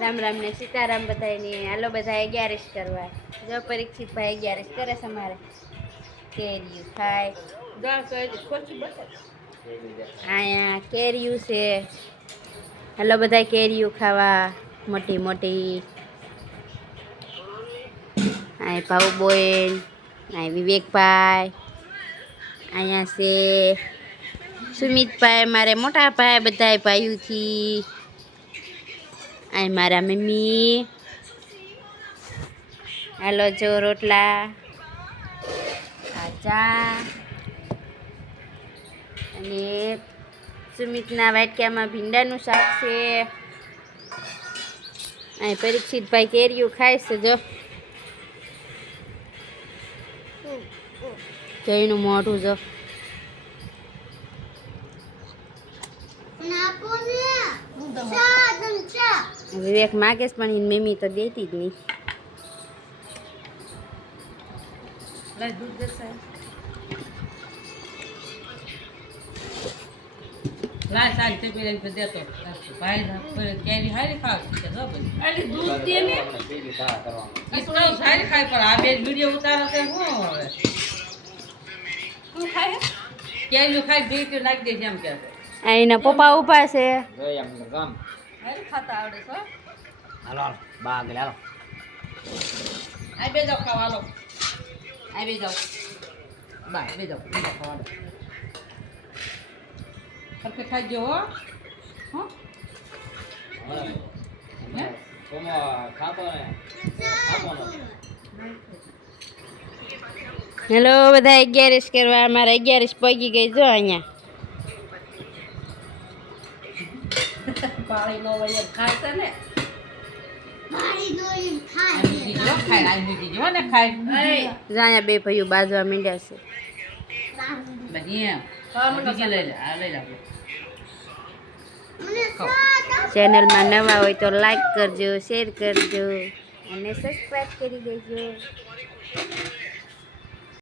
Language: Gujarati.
રામ રામ ને સીતારામ બધાને હાલો બધા ગ્યારેશ કરવા. જો પરીક્ષિત ભાઈ ગ્યારેશ કરે છે અમારે. કેરીયું ખાય. અહીંયા કેરીયું છે. હાલો બધા કેરીયું ખાવા. મોટી મોટી. અહીં ભાઉ બોન અહીં વિવેકભાઈ અહીંયા છે સુમિતભાઈ મારે મોટા ભાઈ બધા ભાઈઓથી. અહીં મારા મમ્મી. હાલો, જો રોટલા. ચા અને સુમિતના વાટક્યામાં ભીંડાનું શાક છે. અહીં પરીક્ષિતભાઈ કેરીયું છે, જો. જઈનું મોઢું, જો. વિવેક માગેશ પણ એની મેમી તો દેતી જ નહીં. એના પપ્પા ઊભા છે. ખાતા આવડે છો હાલો બાગ હાલો. આ બે જાવ ખાવાનો આ બે જાવ બાય બે જાવ બે જાવ ખાવાનો સરખે ખાઈ ગયો હો. હો. હેલો બધા અગિયારીસ કરવા અમારે અગિયારીસ પગી ગઈ જો અહીંયા. પાણી નો વયે ખાશે ને? આ બીજી જો ખાય આ બીજી જો ને ખાય. જો અહીંયા બે ભાઈઓ બાજવા માંડ્યા છે. એમ. ચેનલમાં નવા હોય તો લાઈક કરજો શેર કરજો અને સબસ્ક્રાઈબ કરી દેજો.